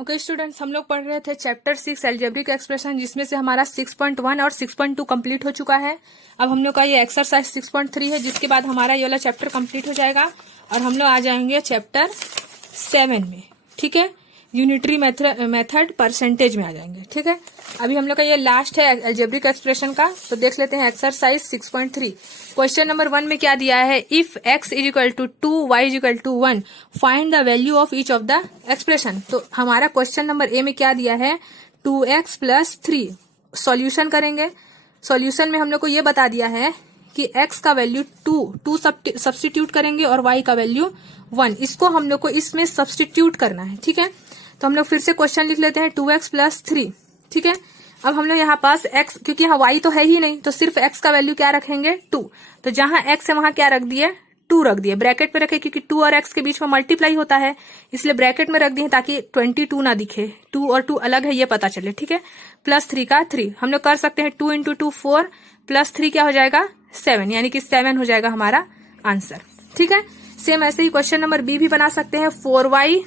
Okay students, हम लोग पढ़ रहे थे चैप्टर 6 अलजेब्रिक एक्सप्रेशन, जिसमें से हमारा 6.1 और 6.2 कंप्लीट हो चुका है। अब हम लोग का ये एक्सरसाइज 6.3 है, जिसके बाद हमारा ये वाला चैप्टर कंप्लीट हो जाएगा और हम लोग आ जाएंगे चैप्टर 7 में। ठीक है, यूनिटरी मेथड परसेंटेज में आ जाएंगे। ठीक है, अभी हम लोग का ये लास्ट है अलजेब्रिक एक्सप्रेशन का, तो देख लेते हैं एक्सरसाइज 6.3। क्वेश्चन नंबर 1 में क्या दिया है, if x is equal to 2 y is equal to 1 find the value of each of the expression. तो हमारा क्वेश्चन नंबर ए में क्या दिया है, 2x प्लस 3। सॉल्यूशन करेंगे। सॉल्यूशन में हम लोग को ये बता दिया है कि x का वैल्यू 2 सब्सटीट्यूट करेंगे और y का वैल्यू 1। इसको हम लोग को इसमें सब्सटीट्यूट करना है। ठीक है, तो हम लोग फिर से क्वेश्चन लिख लेते हैं 2x प्लस 3। ठीक है, अब हम लोग यहाँ पास x, क्योंकि यहाँ y तो है ही नहीं, तो सिर्फ x का वैल्यू क्या रखेंगे 2। तो जहां x है वहां क्या रख दिए 2 रख दिए, ब्रैकेट में रखे, क्योंकि 2 और x के बीच में मल्टीप्लाई होता है, इसलिए ब्रैकेट में रख दिए ताकि 22 ना दिखे, 2 और 2 अलग है ये पता चले। ठीक है, प्लस 3 का 3 हम लोग कर सकते हैं, 2 इंटू 2 4 प्लस 3 क्या हो जाएगा 7, यानी कि 7 हो जाएगा हमारा आंसर। ठीक है, सेम ऐसे ही क्वेश्चन नंबर बी भी बना सकते हैं, 4y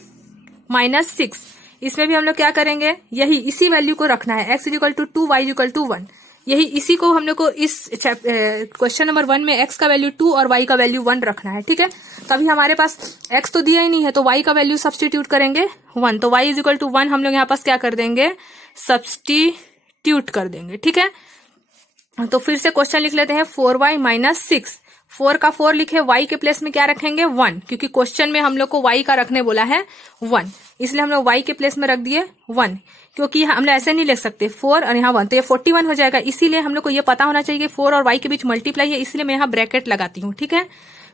माइनस 6। इसमें भी हम लोग क्या करेंगे, यही इसी वैल्यू को रखना है, x is equal to 2 y is equal to 1। यही इसी को हम लोग को इस क्वेश्चन नंबर 1 में x का वैल्यू 2 और y का वैल्यू 1 रखना है। ठीक है, तो अभी हमारे पास x तो दिया ही नहीं है, तो y का वैल्यू सब्सटीट्यूट करेंगे 1, तो y इज इक्वल टू 1 हम लोग यहाँ पास क्या कर देंगे, सब्सटीट्यूट कर देंगे। ठीक है, तो फिर से क्वेश्चन लिख लेते हैं 4y माइनस 6। 4 का 4 लिखे, y के प्लेस में क्या रखेंगे 1, क्योंकि क्वेश्चन में हम लोग को y का रखने बोला है 1, इसलिए हम लोग y के प्लेस में रख दिए 1, क्योंकि हम लोग ऐसे नहीं लिख सकते 4 और यहाँ 1, तो ये 41 हो जाएगा। इसीलिए हम लोग को ये पता होना चाहिए 4 और y के बीच मल्टीप्लाई है, इसलिए मैं यहाँ ब्रैकेट लगाती हूँ। ठीक है,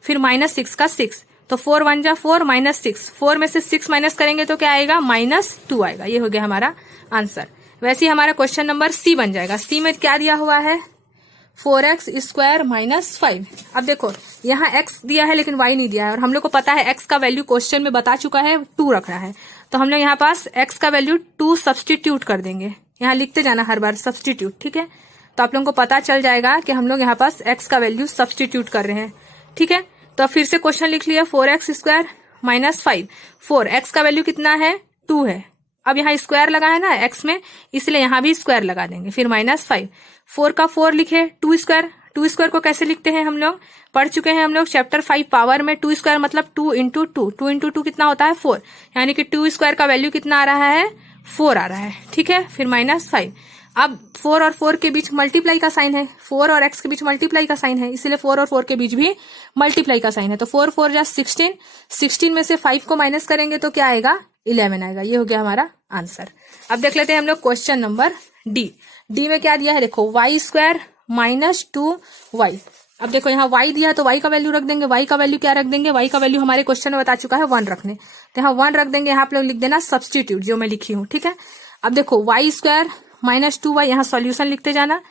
फिर माइनस 6 का 6, तो 4 1 जा 4 माइनस 6, 4 में से 6 माइनस करेंगे तो क्या आएगा -2 आएगा। ये हो गया हमारा आंसर। वैसे ही हमारा क्वेश्चन नंबर सी बन जाएगा। सी में क्या दिया हुआ है, 4x स्क्वायर माइनस 5। अब देखो यहाँ x दिया है लेकिन y नहीं दिया है, और हम लोग को पता है x का वैल्यू क्वेश्चन में बता चुका है 2 रखना है, तो हम लोग यहाँ पास x का वैल्यू 2 सब्सटीट्यूट कर देंगे। यहाँ लिखते जाना हर बार सब्सटीट्यूट। ठीक है, तो आप लोगों को पता चल जाएगा कि हम लोग यहाँ पास x का वैल्यू सब्सटीट्यूट कर रहे हैं। ठीक है, तो फिर से क्वेश्चन लिख लिया 4x स्क्वायर माइनस 5। 4x का वैल्यू कितना है 2 है, अब यहाँ स्क्वायर लगा है ना x में, इसलिए यहाँ भी स्क्वायर लगा देंगे, फिर -5। 4 का 4 लिखे, 2 स्क्वायर। 2 स्क्वायर को कैसे लिखते हैं हम लोग पढ़ चुके हैं हम लोग चैप्टर 5 पावर में। 2 स्क्वायर मतलब 2 इंटू 2, 2 इंटू 2 कितना होता है 4, यानी कि 2 स्क्वायर का वैल्यू कितना आ रहा है 4 आ रहा है। ठीक है, फिर -5। अब 4 और 4 के बीच मल्टीप्लाई का साइन है, 4 और x के बीच मल्टीप्लाई का साइन है, इसलिए 4 और 4 के बीच भी मल्टीप्लाई का साइन है, तो 4 4 जा 16, 16 में से 5 को माइनस करेंगे तो क्या आएगा 11 आएगा। ये हो गया हमारा आंसर। अब देख लेते हैं हम लोग क्वेश्चन नंबर डी। डी में क्या दिया है, देखो y स्क्वायर माइनस 2y। अब देखो यहाँ y दिया है तो y का वैल्यू रख देंगे, y का वैल्यू क्या रख देंगे, y का वैल्यू हमारे क्वेश्चन में बता चुका है 1 रखने, तो यहाँ 1 रख देंगे, यहाँ आप लोग लिख देना सब्सटीट्यूट जो मैं लिखी हूँ। ठीक है, अब देखो y स्क्वायर माइनस 2y, यहाँ सॉल्यूशन लिखते जाना,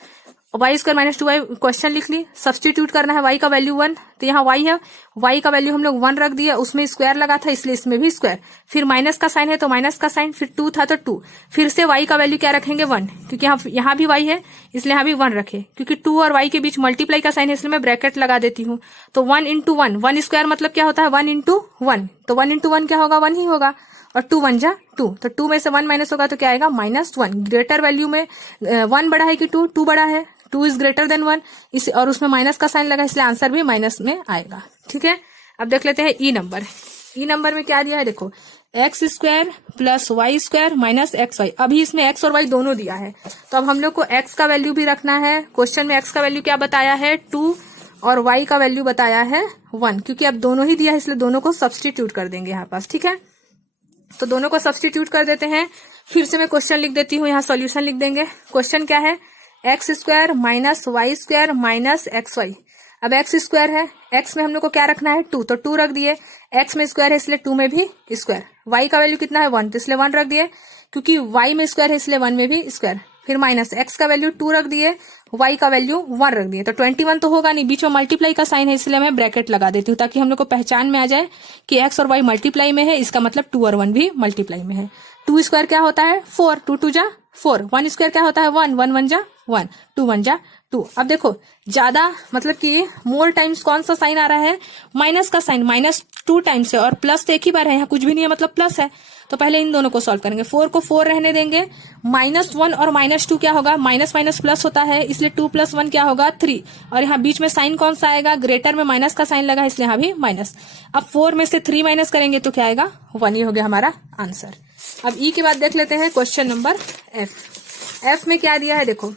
y square minus 2y question लिख ली, सब्सटीट्यूट करना है y का वैल्यू 1, तो यहाँ y है, y का वैल्यू हम लोग 1 रख दिया, उसमें स्क्वायर लगा था इसलिए इसमें भी स्क्वायर, फिर माइनस का साइन है तो माइनस का साइन, फिर 2 था तो 2, फिर से y का वैल्यू क्या रखेंगे 1, क्योंकि यहाँ भी y है इसलिए यहाँ भी 1 रखे, क्योंकि 2 और y के बीच मल्टीप्लाई का साइन है इसलिए मैं ब्रैकेट लगा देती हूँ। तो 1 इंटू 1, 1 स्क्वायर मतलब क्या होता है 1 इंटू 1, तो 1 इंटू 1 क्या होगा 1 ही होगा, और 2 1 जा 2, तो 2 में से 1 माइनस होगा तो क्या आएगा -1। ग्रेटर वैल्यू में 1 बड़ा है कि 2 बड़ा है, 2 इज ग्रेटर देन 1, इस और उसमें माइनस का साइन लगा इसलिए आंसर भी माइनस में आएगा। ठीक है, अब देख लेते हैं ई नंबर। ई नंबर में क्या दिया है, देखो x square plus y square minus xy। अभी इसमें x और y दोनों दिया है, तो अब हम लोग को x का वैल्यू भी रखना है। क्वेश्चन में x का वैल्यू क्या बताया है 2 और y का वैल्यू बताया है 1, क्योंकि अब दोनों ही दिया है इसलिए दोनों को सब्सटीट्यूट कर देंगे यहाँ पास। ठीक है, तो दोनों को सब्सटीट्यूट कर देते हैं। फिर से मैं क्वेश्चन लिख देती हूँ, यहाँ सॉल्यूशन लिख देंगे। क्वेश्चन क्या है, x square minus y square minus x y. अब एक्स स्क्वायर है, एक्स में हम लोग को क्या रखना है 2, तो 2 रख दिए, एक्स में स्क्वायर है इसलिए 2 में भी स्क्वायर, वाई का वैल्यू कितना है 1, तो इसलिए 1 रख दिए, क्योंकि वाई में स्क्वायर है इसलिए 1 में भी स्क्वायर, फिर माइनस एक्स का वैल्यू 2 रख दिए, वाई का वैल्यू 1 रख दिए, तो 21 तो होगा नहीं, बीच में मल्टीप्लाई का साइन है इसलिए मैं ब्रैकेट लगा देती हूँ ताकि हम लोग को पहचान में आ जाए कि एक्स और वाई मल्टीप्लाई में है, इसका मतलब 2 और 1 भी मल्टीप्लाई में है। 2 स्क्वायर क्या होता है 4, 2 2 जा 4, 1 स्क्वायर क्या होता है 1, 1 1 जा 1, 2 1 जा 2। अब देखो ज्यादा मतलब कि मोर टाइम्स कौन सा साइन आ रहा है, माइनस का साइन, -2 टाइम्स है और प्लस तो एक ही बार है, यहाँ कुछ भी नहीं है मतलब प्लस है। तो पहले इन दोनों को सॉल्व करेंगे। 4 को 4 रहने देंगे, -1 और -2 क्या होगा, माइनस माइनस प्लस होता है, इसलिए 2 + 1 क्या होगा 3। और यहाँ बीच में साइन कौन सा आएगा, ग्रेटर में माइनस का साइन लगा इसलिए यहाँ भी माइनस। अब 4 में से 3 माइनस करेंगे तो क्या आएगा 1, ये हो गया हमारा आंसर। अब ई के बाद देख लेते हैं क्वेश्चन नंबर एफ में क्या दिया है, देखो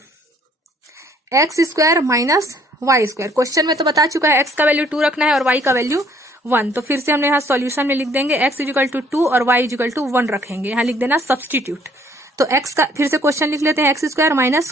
x² - y²। क्वेश्चन में तो बता चुका है x का वैल्यू 2 रखना है और y का वैल्यू 1। तो फिर से हमने यहाँ सॉल्यूशन में लिख देंगे x = 2 और y = 1 रखेंगे, यहाँ लिख देना सब्सटीट्यूट। तो x का फिर से क्वेश्चन लिख लेते हैं, x² -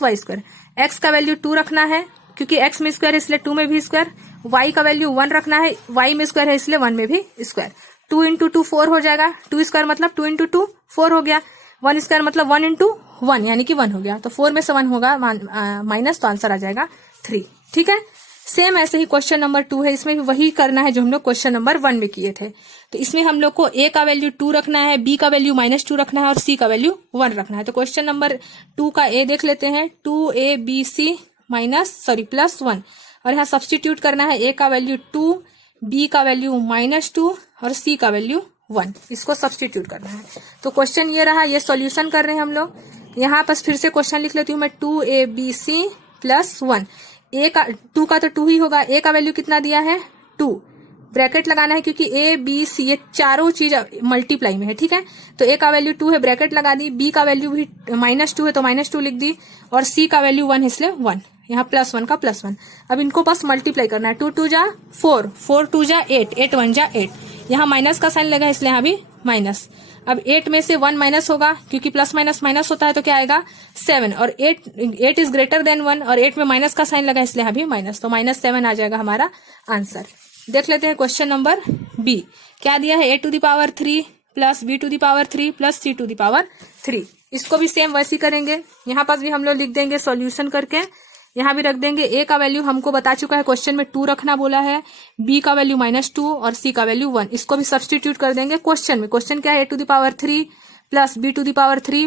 y²। x का वैल्यू 2 रखना है क्योंकि x में स्क्वायर इसलिए 2 में भी स्क्वायर, y का वैल्यू 1 रखना है, y में स्क्वायर है इसलिए 1 में भी स्क्वायर। 2 × 2 4 हो जाएगा, 2² मतलब 2 × 2 4 हो गया, 1² मतलब 1 × 1 यानी कि 1 हो गया। तो 4 में से 1 होगा माइनस, तो आंसर आ जाएगा 3। ठीक है, सेम ऐसे ही क्वेश्चन नंबर 2 है, इसमें भी वही करना है जो हम लोग क्वेश्चन नंबर 1 में किए थे। तो इसमें हम लोग को a का वैल्यू 2 रखना है, b का वैल्यू -2 रखना है और c का वैल्यू 1 रखना है। तो क्वेश्चन नंबर 2 का a देख लेते हैं, 2abc +1 और यहाँ सब्सटीट्यूट करना है, a का वैल्यू 2, b का वैल्यू -2 और c का वैल्यू 1, इसको सब्सटीट्यूट करना है। तो क्वेश्चन ये रहा, ये सॉल्यूशन कर रहे हैं हम लोग। यहाँ पर फिर से क्वेश्चन लिख लेती हूँ मैं, 2abc +1। a का 2 का तो 2 ही होगा, a का वैल्यू कितना दिया है 2, ब्रैकेट लगाना है क्योंकि a b c ये चारों चीज मल्टीप्लाई में है। ठीक है, तो a का वैल्यू 2 है, ब्रैकेट लगा दी, b का वैल्यू भी -2 है तो -2 लिख दी और c का वैल्यू 1 है इसलिए 1, यहाँ +1 का +1। अब इनको बस मल्टीप्लाई करना है, 2 × 2 = 4, 4 × 2 = 8, 8 × 1 = 8, यहाँ माइनस का साइन लगा इसलिए यहाँ भी माइनस। अब 8 में से 1 माइनस होगा क्योंकि प्लस माइनस माइनस होता है तो क्या आएगा 7, और 8 इज ग्रेटर देन 1 और 8 में माइनस का साइन लगा इसलिए यहाँ भी माइनस, तो -7 आ जाएगा हमारा आंसर। देख लेते हैं क्वेश्चन नंबर बी, क्या दिया है, a⁻³ + b⁻³ + c⁻3। इसको भी सेम वैसे ही करेंगे, यहाँ पास भी हम लोग लिख देंगे सॉल्यूशन करके, यहाँ भी रख देंगे। a का वैल्यू हमको बता चुका है, क्वेश्चन में 2 रखना बोला है, b का वैल्यू -2 और c का वैल्यू 1, इसको भी सब्सटीट्यूट कर देंगे क्वेश्चन में। क्वेश्चन क्या है, a⁻³ + b⁻³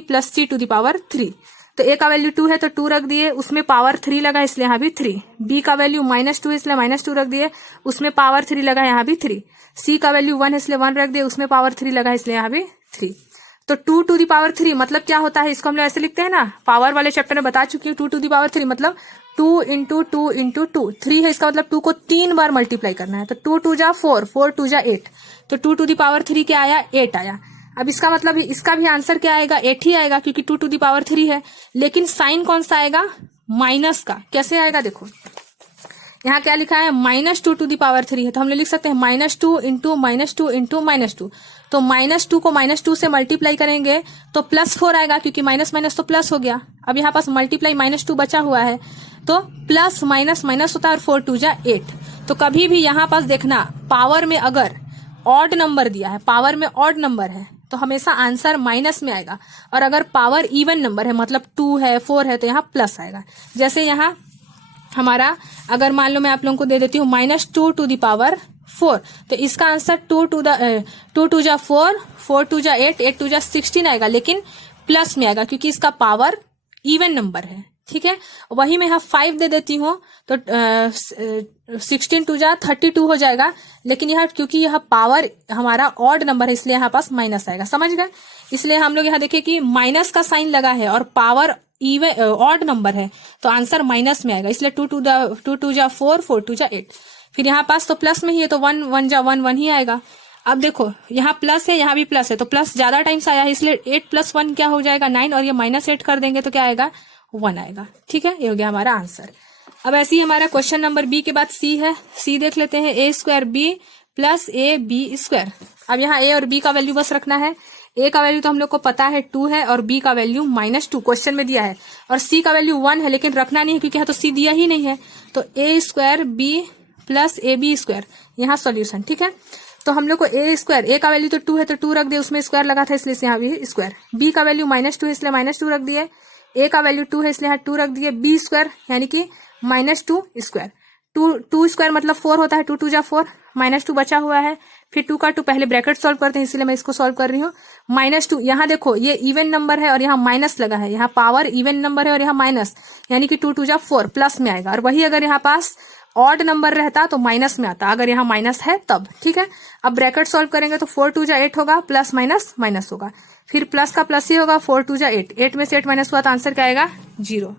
+ c⁻3। तो a का वैल्यू 2 है तो 2 रख दिए, उसमें पावर 3 लगा इसलिए यहाँ भी 3। b का वैल्यू -2 इसलिए -2 रख दिए, उसमें पावर 3 लगा यहाँ भी 3। c का वैल्यू 1 है इसलिए 1 रख दिए, उसमें पावर 3 लगा इसलिए यहाँ भी 3। तो 2⁻³ मतलब क्या होता है, इसको हम लोग ऐसे लिखते हैं ना, पावर वाले चैप्टर में बता चुकी हूँ। 2⁻³ मतलब 2 × 2 × 2, 3 है इसका मतलब 2 को 3 बार मल्टीप्लाई करना है, तो 2 × 2 = 4, 4 × 2 = 8, तो 2⁻³ क्या आया 8 आया। अब इसका मतलब इसका भी आंसर क्या आएगा 8 ही आएगा क्योंकि 2⁻³ है, लेकिन साइन कौन सा आएगा माइनस का। कैसे आएगा, देखो यहाँ क्या लिखा है, -2⁻³ है तो हम लोग लिख सकते हैं -2 × -2 × -2, तो -2 को -2 से मल्टीप्लाई करेंगे तो +4 आएगा क्योंकि माइनस माइनस तो प्लस हो गया। अब यहाँ पास मल्टीप्लाई -2 बचा हुआ है तो प्लस माइनस माइनस होता है और 4 × 2 = 8। तो कभी भी यहाँ पास देखना, पावर में अगर ऑड नंबर दिया है, पावर में ऑड नंबर है तो हमेशा आंसर माइनस में आएगा, और अगर पावर इवन नंबर है मतलब 2 है 4 है तो यहाँ प्लस आएगा। जैसे यहाँ हमारा अगर मान लो मैं आप लोगों को दे देती हूँ -2⁴, तो इसका आंसर 2 × 2 = 4, 4 × 2 = 8, 8 × 2 = 16 आएगा, लेकिन प्लस में आएगा क्योंकि इसका पावर इवन नंबर है। ठीक है, वही मैं यहाँ 5 दे देती हूँ तो 16 × 2 = 32 हो जाएगा, लेकिन यहाँ क्योंकि यह पावर हमारा ऑड नंबर है इसलिए यहाँ पास माइनस आएगा, समझ गए। इसलिए हम लोग यहाँ देखिए कि माइनस का साइन लगा है और पावर इवन ऑड नंबर है तो आंसर माइनस में आएगा, इसलिए 2 × 2 = 4, 4 × 2 = 8। फिर यहाँ पास तो प्लस में ही है तो 1 × 1 = 1, 1 ही आएगा। अब देखो यहाँ प्लस है यहाँ भी प्लस है तो प्लस ज्यादा टाइम्स आया है इसलिए 8 + 1 क्या हो जाएगा 9, और ये -8 कर देंगे तो क्या आएगा 1 आएगा। ठीक है, ये हो गया हमारा आंसर। अब ऐसे ही हमारा क्वेश्चन नंबर बी के बाद सी है, सी देख लेते हैं, a² + ab²। अब यहाँ a और b का वैल्यू बस रखना है। a का वैल्यू तो हम लोग को पता है 2 है और b का वैल्यू -2 क्वेश्चन में दिया है, और c का वैल्यू 1 है लेकिन रखना नहीं है क्योंकि यहाँ तो c दिया ही नहीं है, तो a² b + ab², यहाँ सॉल्यूशन। ठीक है, तो हम लोग को a का वैल्यू तो 2 है तो 2 रख दिए, उसमें स्क्वायर लगा था इसलिए यहाँ भी स्क्वायर। b का वैल्यू -2 है इसलिए -2 रख दिए, a का वैल्यू 2 है इसलिए यहाँ 2 रख दिए, b² यानी कि -2², 2² मतलब 4 होता है, 2 × 2 = 4, -2 बचा हुआ है, फिर 2 का 2 पहले ब्रैकेट सॉल्व करते हैं, इसलिए मैं इसको सॉल्व कर रही हूँ। -2 यहाँ देखो ये इवन नंबर है और यहाँ माइनस लगा है, यहाँ पावर इवन नंबर है और यहाँ माइनस, यानी कि 2 2 जा 4 प्लस में आएगा। और वही अगर यहाँ पास ऑड नंबर रहता तो माइनस में आता, अगर यहाँ माइनस है तब। ठीक है, अब ब्रैकेट सॉल्व करेंगे तो 4 2 जा 8 होगा, प्लस माइनस माइनस होगा, फिर प्लस का प्लस ही होगा, 4 2 जा 8, 8 में से 8 माइनस हुआ तो आंसर क्या आएगा 0।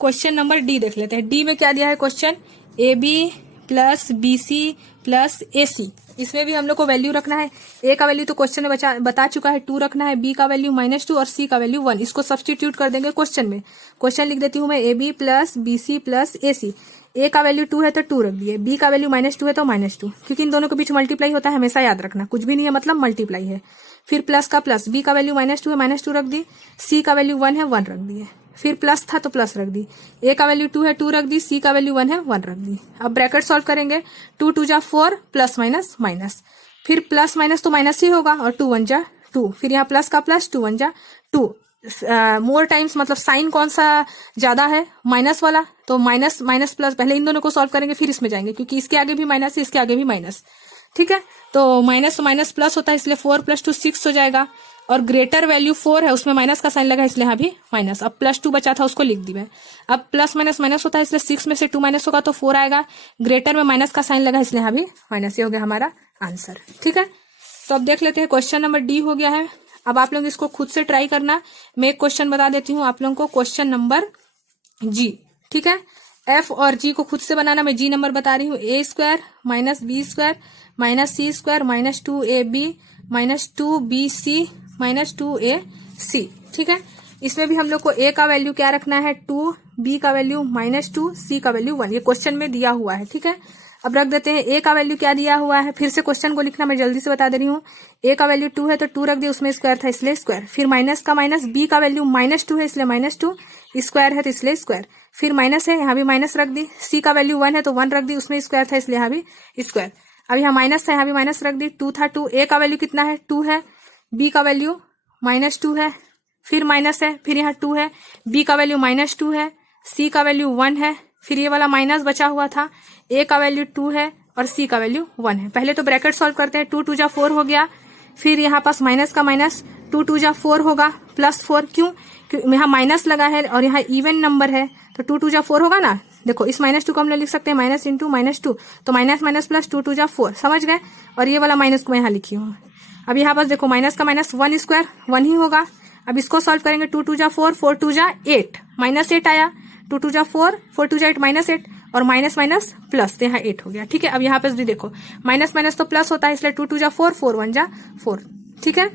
क्वेश्चन नंबर डी देख लेते हैं। डी में क्या दिया है question, AB plus BC plus AC, इसमें भी हम लोग को वैल्यू रखना है। ए का वैल्यू तो क्वेश्चन में बता चुका है 2 रखना है, बी का वैल्यू -2 और सी का वैल्यू 1, इसको सब्सटीट्यूट कर देंगे क्वेश्चन में। क्वेश्चन लिख देती हूँ मैं AB plus BC plus AC। ए का वैल्यू 2 है तो 2 रख दिए, बी का वैल्यू -2 है तो -2, क्योंकि इन दोनों के बीच मल्टीप्लाई होता है, हमेशा याद रखना, कुछ भी नहीं है मतलब मल्टीप्लाई है। फिर प्लस का प्लस, बी का वैल्यू -2 है -2 रख दी, सी का वैल्यू 1 है 1 रख दिए, फिर प्लस था तो प्लस रख दी, ए का वैल्यू 2 है 2 रख दी, सी का वैल्यू 1 है 1 रख दी। अब ब्रैकेट सॉल्व करेंगे, 2 2 जा 4 प्लस माइनस माइनस, फिर प्लस माइनस तो माइनस ही होगा और 2 1 जा 2, फिर यहाँ प्लस का प्लस 2 1 जा 2, मोर टाइम्स मतलब साइन कौन सा ज्यादा है, माइनस वाला, तो माइनस माइनस प्लस, पहले इन दोनों को सॉल्व करेंगे फिर इसमें जाएंगे, क्योंकि इसके आगे भी माइनस है इसके आगे भी माइनस। ठीक है, तो माइनस माइनस प्लस होता है, इसलिए 4 + 2 6 हो जाएगा, और ग्रेटर वैल्यू 4 है उसमें माइनस का साइन लगा इसलिए यहाँ भी माइनस। अब +2 बचा था उसको लिख दी मैं, अब प्लस माइनस माइनस होता है इसलिए 6 में से 2 माइनस होगा तो 4 आएगा, ग्रेटर में माइनस का साइन लगा इसलिए यहाँ भी माइनस, ये हो गया हमारा आंसर। ठीक है, तो अब देख लेते हैं क्वेश्चन नंबर डी हो गया है। अब आप लोग इसको खुद से ट्राई करना, मैं एक क्वेश्चन बता देती हूँ आप लोगों को, क्वेश्चन नंबर जी। ठीक है, एफ और जी को खुद से बनाना, मैं जी नंबर बता रही हूँ, a² - b² - c² - 2ab - 2bc - 2ac। ठीक है, इसमें भी हम लोग को a का वैल्यू क्या रखना है 2, b का वैल्यू -2, c का वैल्यू 1, ये क्वेश्चन में दिया हुआ है। ठीक है, अब रख देते हैं a का वैल्यू क्या दिया हुआ है, फिर से क्वेश्चन को लिखना, मैं जल्दी से बता दे रही हूँ। a का वैल्यू 2 है तो 2 रख दिया, उसमें स्क्वायर था इसलिए स्क्वायर, फिर माइनस का माइनस, b का वैल्यू -2 है इसलिए -2, स्क्वायर है तो इसलिए स्क्वायर, फिर माइनस है यहाँ भी माइनस रख दी, c का वैल्यू 1 है तो 1 रख दी, उसमें स्क्वायर था इसलिए यहाँ भी स्क्वायर, अब यहाँ माइनस था यहाँ भी माइनस रख दी, 2 था 2, a का वैल्यू कितना है 2 है, b का वैल्यू -2 है, फिर माइनस है, फिर यहाँ 2 है, b का वैल्यू -2 है, c का वैल्यू 1 है, फिर ये वाला माइनस बचा हुआ था, a का वैल्यू 2 है और c का वैल्यू 1 है। पहले तो ब्रैकेट सॉल्व करते हैं, 2 2 जा 4 हो गया, फिर यहाँ पास माइनस का माइनस, 2 2 जा 4 होगा +4, क्यों, क्योंकि यहाँ माइनस लगा है और यहाँ इवन नंबर है तो 2 2 जा 4 होगा ना। देखो इस -2 को हम लोग लिख सकते हैं माइनस इंटू -2, तो माइनस माइनस प्लस 2 2 जा 4, समझ गए, और ये वाला माइनस को मैं यहाँ लिखी हूँ। अब यहाँ पास देखो माइनस का माइनस 1 स्क्वायर 1 ही होगा। अब इसको सॉल्व करेंगे, 2 2 जा 4 4 2 जा 8 -8 आया, 2 2 जा 4 4 2 जा 8 -8, और माइनस माइनस प्लस, तो यहाँ 8 हो गया। ठीक है, अब यहाँ पे भी देखो माइनस माइनस तो प्लस होता है इसलिए 2 2 जा 4 4 1 जा 4। ठीक है,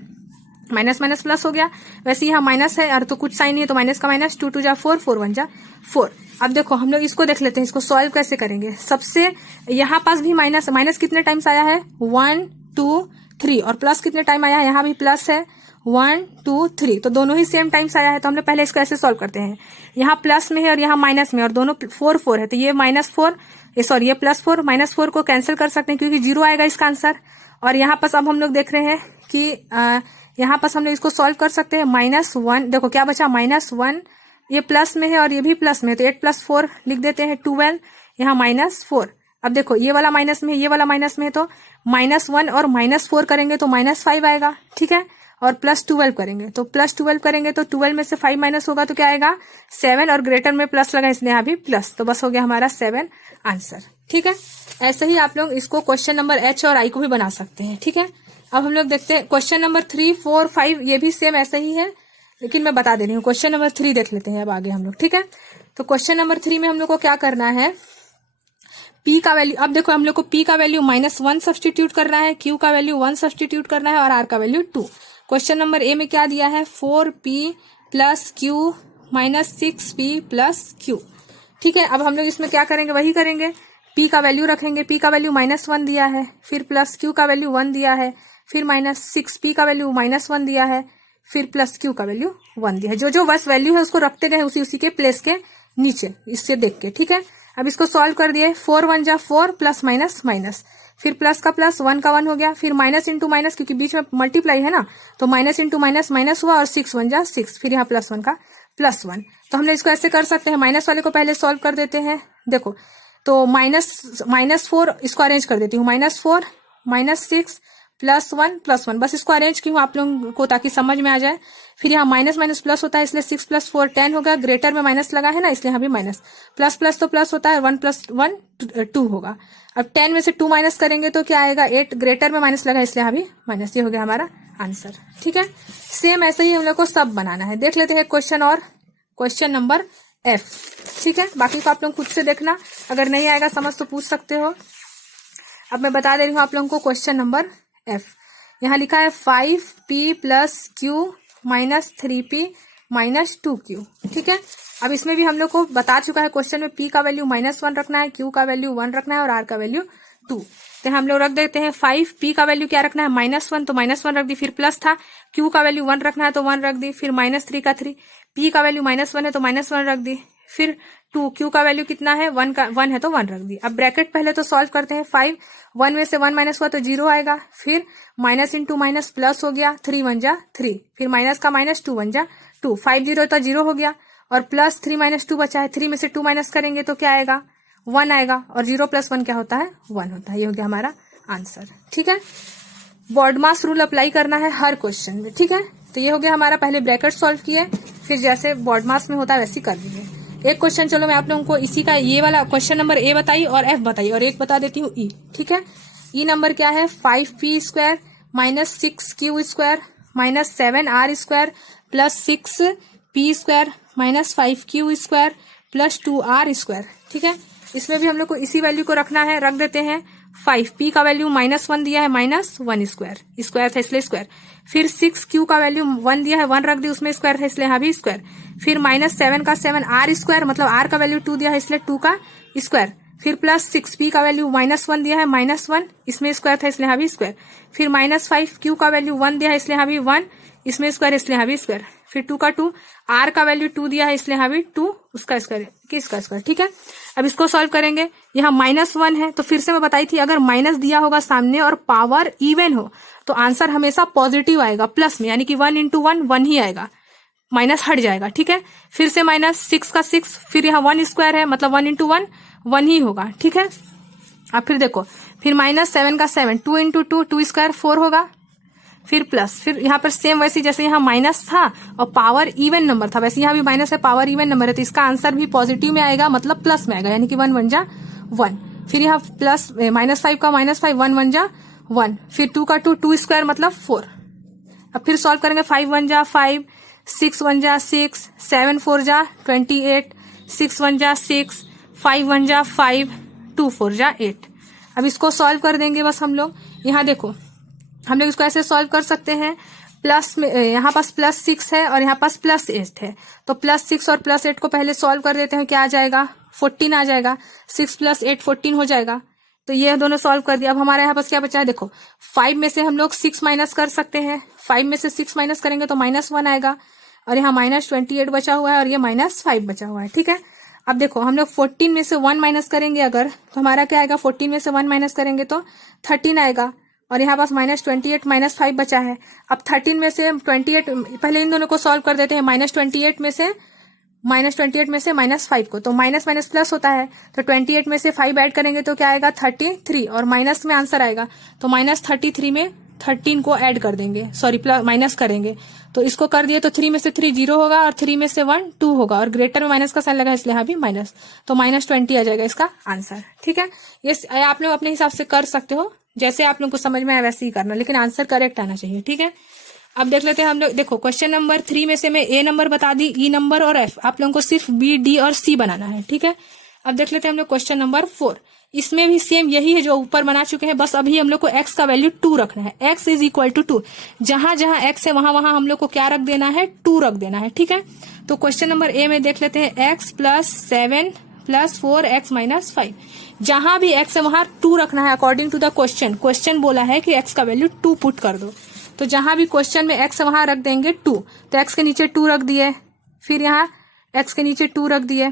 माइनस माइनस प्लस हो गया, वैसे यहाँ माइनस है और तो कुछ साइन नहीं है तो माइनस का माइनस, 2 2 जा 4 4 1 जा 4। अब देखो हम लोग इसको देख लेते हैं, इसको सॉल्व कैसे करेंगे। सबसे यहाँ पास भी माइनस, माइनस कितने टाइम्स आया है 1 2 3, और प्लस कितने टाइम आया है, यहाँ भी प्लस है 1 2 3, तो दोनों ही सेम टाइम्स आया है, तो हम लोग पहले इसको ऐसे सॉल्व करते हैं, यहाँ प्लस में है और यहाँ माइनस में, और दोनों 4 4 है, तो ये -4 सॉरी ये +4 -4 को कैंसिल कर सकते हैं क्योंकि 0 आएगा इसका आंसर। और यहाँ पास अब हम लोग देख रहे हैं कि यहाँ पास हम लोग इसको सॉल्व कर सकते हैं, -1, देखो क्या बचा -1, ये प्लस में है और ये भी प्लस में है, तो 8 + 4 लिख देते हैं 12, यहाँ -4। अब देखो ये वाला माइनस में है ये वाला माइनस में है, तो -1 और -4 करेंगे तो -5 आएगा। ठीक है, और +12 करेंगे तो +12 करेंगे तो 12 में से 5 माइनस होगा तो क्या आएगा 7, और ग्रेटर में प्लस लगा इसलिए यहाँ भी प्लस, तो बस हो गया हमारा 7 आंसर। ठीक है, ऐसे ही आप लोग इसको क्वेश्चन नंबर एच और आई को भी बना सकते हैं। ठीक है, अब हम लोग देखते हैं क्वेश्चन नंबर 3 4 5, ये भी सेम ऐसा ही है, लेकिन मैं बता दे रही हूँ। क्वेश्चन नंबर 3 देख लेते हैं अब आगे हम लोग। ठीक है, तो क्वेश्चन नंबर 3 में हम लोग को क्या करना है, P का वैल्यू, अब देखो हम लोग को P का वैल्यू -1 सब्सटीट्यूट करना है, Q का वैल्यू 1 सब्सटीट्यूट करना है, और R का वैल्यू 2। क्वेश्चन नंबर ए में क्या दिया है 4P + Q - 6P + Q। ठीक है, अब हम लोग इसमें क्या करेंगे, वही करेंगे, P का वैल्यू रखेंगे, P का वैल्यू -1 दिया है, फिर प्लस Q का वैल्यू 1 दिया है, फिर -6P का वैल्यू -1 दिया है, फिर प्लस Q का वैल्यू 1 दिया है। जो जो बस वैल्यू है उसको रखते गए उसी के प्लेस के नीचे, इससे देख के। ठीक है, अब इसको सॉल्व कर दिए, 4 1 जा 4 प्लस माइनस माइनस, फिर प्लस का प्लस 1 का 1 हो गया, फिर माइनस इंटू माइनस क्योंकि बीच में मल्टीप्लाई है ना, तो माइनस इंटू माइनस माइनस हुआ, और 6 1 जा 6, फिर यहाँ +1 का +1। तो हमने इसको ऐसे कर सकते हैं, माइनस वाले को पहले सॉल्व कर देते हैं। देखो तो -4 इसको अरेंज कर देती हूँ, -4 -6 +1 बस इसको अरेंज की हूँ आप लोगों को ताकि समझ में आ जाए। फिर यहाँ माइनस माइनस प्लस होता है इसलिए 6 + 4 10 होगा, ग्रेटर में माइनस लगा है ना इसलिए यहाँ भी माइनस, प्लस प्लस तो प्लस होता है, 1 + 1 2 होगा। अब 10 में से 2 माइनस करेंगे तो क्या आएगा 8, ग्रेटर में माइनस लगा इसलिए यहाँ भी माइनस। ये हो गया हमारा आंसर। ठीक है, सेम ऐसे ही हम लोग को सब बनाना है। देख लेते हैं क्वेश्चन, और क्वेश्चन नंबर F। ठीक है, बाकी को आप लोग खुद से देखना, अगर नहीं आएगा समझ तो पूछ सकते हो। अब मैं बता दे रही हूँ आप लोगों को क्वेश्चन नंबर F। यहाँ लिखा है 5p + q - 3p - 2q। ठीक है, अब इसमें भी हम लोग को बता चुका है क्वेश्चन में p का वैल्यू -1 रखना है, q का वैल्यू 1 रखना है और r का वैल्यू 2। तो हम लोग रख देते हैं 5p का वैल्यू क्या रखना है -1, तो -1 रख दी, फिर प्लस था, q का वैल्यू 1 रखना है तो 1 रख दी, फिर -3 का 3, p का वैल्यू -1 है तो -1 रख दी, फिर 2, q का वैल्यू कितना है 1 है तो 1 रख दी। अब ब्रैकेट पहले तो सॉल्व करते हैं। 5 1 में से 1 माइनस हुआ तो 0 आएगा, फिर माइनस इंटू माइनस प्लस हो गया, 3 1 जा 3, फिर माइनस का माइनस 2 1 जा 2, 5 0 तो 0 हो गया, और प्लस 3 - 2 बचा है, 3 में से 2 माइनस करेंगे तो क्या आएगा 1 आएगा, और 0 + 1 क्या होता है 1 होता है। ये हो गया हमारा आंसर। ठीक है, बॉडमास रूल अप्लाई करना है हर क्वेश्चन में। ठीक है, तो ये हो गया हमारा, पहले ब्रैकेट सॉल्व किए, फिर जैसे बॉडमास में होता है वैसे कर दीजिए। एक क्वेश्चन चलो मैं आप लोगों को इसी का ये वाला क्वेश्चन नंबर ए बताई और F बताई, और एक बता देती हूँ ई। ठीक है, ई नंबर क्या है 5p² - 6q² - 7r² + 6p² - 5q² + 2r²। ठीक है, इसमें भी हम लोग को इसी वैल्यू को रखना है, रख देते हैं। 5p का वैल्यू -1 दिया है, -1² स्क्वायर था इसलिए स्क्वायर, फिर 6q का वैल्यू 1 दिया है, 1 रख दी, उसमें स्क्वायर था इसलिए यहाँ भी स्क्वायर, फिर -7 का 7 r² मतलब r का वैल्यू 2 दिया है इसलिए 2 का स्क्वायर, फिर प्लस 6p का वैल्यू -1 दिया है, -1 इसमें स्क्वायर था इसलिए यहाँ भी स्क्वायर, फिर -5q का वैल्यू 1 दिया है इसलिए यहाँ भी 1 इसमें स्क्वायर इसलिए यहाँ भी स्क्वायर, फिर 2 का 2, r का वैल्यू 2 दिया है इसलिए यहाँ भी 2 उसका स्क्वायर किसका स्क्वायर। ठीक है, अब इसको सॉल्व करेंगे। यहाँ -1 है तो फिर से मैं बताई थी अगर माइनस दिया होगा सामने और पावर इवन हो तो आंसर हमेशा पॉजिटिव आएगा, प्लस में, यानी कि 1 × 1 1 ही आएगा, माइनस हट जाएगा। ठीक है, फिर से -6 का 6, फिर यहाँ 1 स्क्वायर है मतलब 1 × 1 1 ही होगा। ठीक है, अब फिर देखो, फिर -7 का 7 2 × 2 2 स्क्वायर 4 होगा, फिर प्लस, फिर यहाँ पर सेम वैसे जैसे यहाँ माइनस था और पावर इवन नंबर था वैसे यहाँ भी माइनस है, पावर इवन नंबर है तो इसका आंसर भी पॉजिटिव में आएगा मतलब प्लस में आएगा, यानी कि 1 1 जा 1, फिर यहाँ प्लस -5 का -5 1 1 जा 1, फिर 2 का 2 2 स्क्वायर मतलब 4। अब फिर सॉल्व करेंगे, 5 1 जा 5, 6 1 जा 6, 7 4 जा 28, 6 1 जा 6, 5 1 जा 5, 2 4 जा 8। अब इसको सॉल्व कर देंगे बस हम लोग। यहाँ देखो हम लोग इसको ऐसे सॉल्व कर सकते हैं, प्लस में यहाँ पास +6 है और यहाँ पास +8 है, तो +6 और +8 को पहले सॉल्व कर देते हैं, क्या आ जाएगा 14 आ जाएगा, 6 + 8 14 हो जाएगा। तो ये दोनों सॉल्व कर दिया। अब हमारे यहाँ पास क्या बचा है, देखो 5 में से हम लोग 6 माइनस कर सकते हैं, 5 में से 6 माइनस करेंगे तो -1 आएगा, और यहाँ -28 बचा हुआ है और ये -5 बचा हुआ है। ठीक है, अब देखो हम लोग 14 में से 1 माइनस करेंगे अगर, तो हमारा क्या आएगा, 14 में से 1 माइनस करेंगे तो 13 आएगा, और यहाँ पास -28 -5 बचा है। अब 13 में से 28, पहले इन दोनों को सॉल्व कर देते हैं, -28 में से -5 को, तो माइनस माइनस प्लस होता है, तो 28 में से 5 ऐड करेंगे तो क्या आएगा 33, और माइनस में आंसर आएगा तो -33 में 13 को ऐड कर देंगे, सॉरी माइनस करेंगे, तो इसको कर दिए तो 3 में से 3 0 होगा और 3 में से 1 2 होगा, और ग्रेटर में माइनस का साइन लगा इसलिए यहाँ भी माइनस, तो -20 आ जाएगा इसका आंसर। ठीक है, ये आप लोग अपने हिसाब से कर सकते हो, जैसे आप लोग को समझ में आए वैसे ही करना, लेकिन आंसर करेक्ट आना चाहिए। ठीक है, अब देख लेते हैं हम लोग। देखो क्वेश्चन नंबर 3 में से मैं ए नंबर बता दी, ई नंबर और एफ, आप लोगों को सिर्फ बी डी और सी बनाना है। ठीक है, अब देख लेते हैं हम लोग क्वेश्चन नंबर 4। इसमें भी सेम यही है जो ऊपर बना चुके हैं, बस अभी हम लोग को x का वैल्यू 2 रखना है, x = 2, जहां जहां x है वहां वहां हम लोग को क्या रख देना है 2 रख देना है। ठीक है, तो क्वेश्चन नंबर ए में देख लेते हैं x + 7 + 4x - 5, जहां भी x है वहां 2 रखना है अकॉर्डिंग टू द क्वेश्चन बोला है कि x का वैल्यू 2 पुट कर दो, तो जहां भी क्वेश्चन में x है वहां रख देंगे 2, तो x के नीचे 2 रख दिए, फिर यहाँ x के नीचे 2 रख दिए,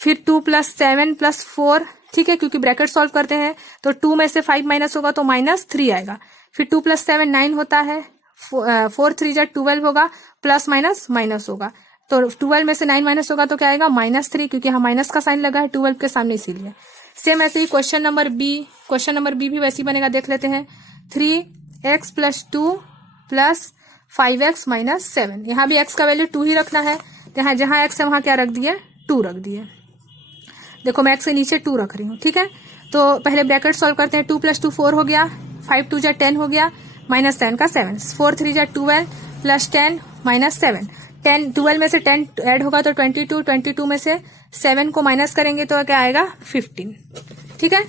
फिर 2 + 7 + 4, ठीक है, क्योंकि ब्रैकेट सॉल्व करते हैं तो 2 में से 5 माइनस होगा तो -3 आएगा, फिर 2 + 7 9 होता है, 4 3 जा 12 होगा, प्लस माइनस माइनस होगा, तो 12 में से 9 माइनस होगा तो क्या आएगा -3, क्योंकि यहाँ माइनस का साइन लगा है 12 के सामने इसीलिए, सेम ऐसे ही क्वेश्चन नंबर बी भी वैसे ही बनेगा, देख लेते हैं। 3x + 2 + 5x - 7। यहाँ भी x का वैल्यू 2 ही रखना है, यहाँ जहां x है वहां क्या रख दिए, 2 रख दिए। देखो मैं x के नीचे 2 रख रही हूँ, ठीक है। तो पहले ब्रैकेट सॉल्व करते हैं। 2 + 2 4 हो गया, 5 2 जा 10 हो गया, -10 का 7, 4 3 जा 12 + 10 - 7। 12 में से 10 ऐड होगा तो 22, 22 में से 7 को माइनस करेंगे तो क्या आएगा, 15, ठीक है।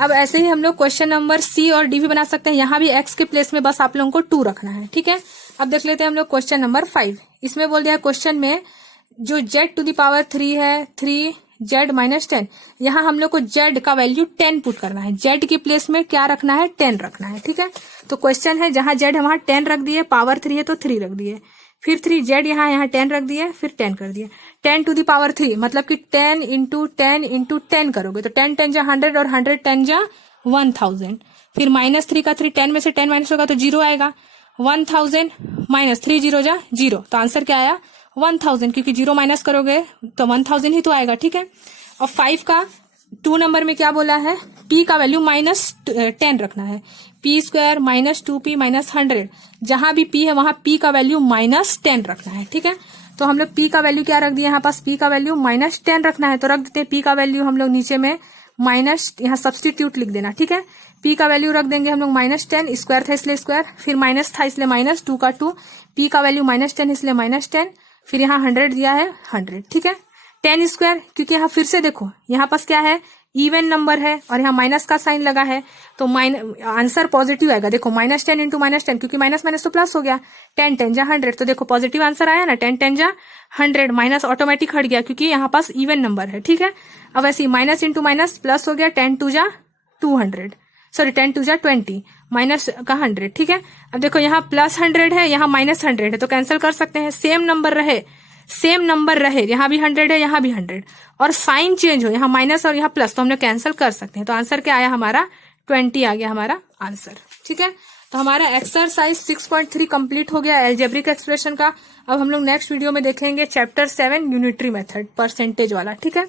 अब ऐसे ही हम लोग क्वेश्चन नंबर सी और डी भी बना सकते हैं। यहाँ भी x के प्लेस में बस आप लोगों को 2 रखना है, ठीक है। अब देख लेते हैं हम लोग क्वेश्चन नंबर 5। इसमें बोल दिया क्वेश्चन में जो z⁻³ है 3z - 10, यहाँ हम लोग को z का वैल्यू 10 पुट करना है। z के प्लेस में क्या रखना है, 10 रखना है, ठीक है। तो क्वेश्चन है जहां z है वहां 10 रख दिए, पावर 3 है तो 3 रख दिए, फिर 3z यहाँ 10 रख दिए, फिर 10 कर दिए। 10⁻³ मतलब कि 10 × 10 × 10 करोगे तो 10 10 जा 100 और 100 10 जा 1000। फिर -3 का 3, 10 में से 10 माइनस होगा तो 0 आएगा। 1000 - 3 0 जा 0, तो आंसर क्या आया, 1000, क्योंकि 0 माइनस करोगे तो 1000 ही तो आएगा, ठीक है। और 5 का 2 नंबर में क्या बोला है, p का वैल्यू -10 रखना है। p² - 2p - 100, जहां भी p है वहां p का वैल्यू -10 रखना है, ठीक है। तो हम लोग p का वैल्यू क्या रख दिए, यहाँ पास p का वैल्यू -10 रखना है, तो रख देते हैं p का वैल्यू हम लोग नीचे में माइनस, यहाँ सब्सटीट्यूट लिख देना, ठीक है। p का वैल्यू रख देंगे हम लोग -10, स्क्वायर था इसलिए स्क्वायर, फिर माइनस था इसलिए माइनस, 2 का 2, p का वैल्यू -10 इसलिए -10, फिर यहाँ 100 दिया है 100, ठीक है। 10 स्क्वायर, क्योंकि यहाँ फिर से देखो यहाँ पास क्या है, इवन नंबर है और यहाँ माइनस का साइन लगा है तो आंसर पॉजिटिव आएगा। देखो -10 × -10, क्योंकि माइनस माइनस तो प्लस हो गया, 10 10 जा 100, तो देखो पॉजिटिव आंसर आया ना, 10 10 जा 100, माइनस ऑटोमेटिक हट गया क्योंकि यहाँ पास इवन नंबर है, ठीक है। अब ऐसे माइनस × माइनस प्लस हो गया, 10 2 जा 200, सॉरी 10 2 जा 20, माइनस का 100, ठीक है। अब देखो यहाँ +100 है, यहाँ -100 है, तो कैंसिल कर सकते हैं। सेम नंबर रहे, यहाँ भी 100 है, यहाँ भी 100, और साइन चेंज हो, यहाँ माइनस और यहाँ प्लस, तो हम लोग कैंसिल कर सकते हैं। तो आंसर क्या आया हमारा, 20 आ गया हमारा आंसर, ठीक है। तो हमारा एक्सरसाइज 6.3 कंप्लीट हो गया एल्जेब्रिक एक्सप्रेशन का। अब हम लोग नेक्स्ट वीडियो में देखेंगे चैप्टर 7 यूनिटरी मेथड, परसेंटेज वाला, ठीक है।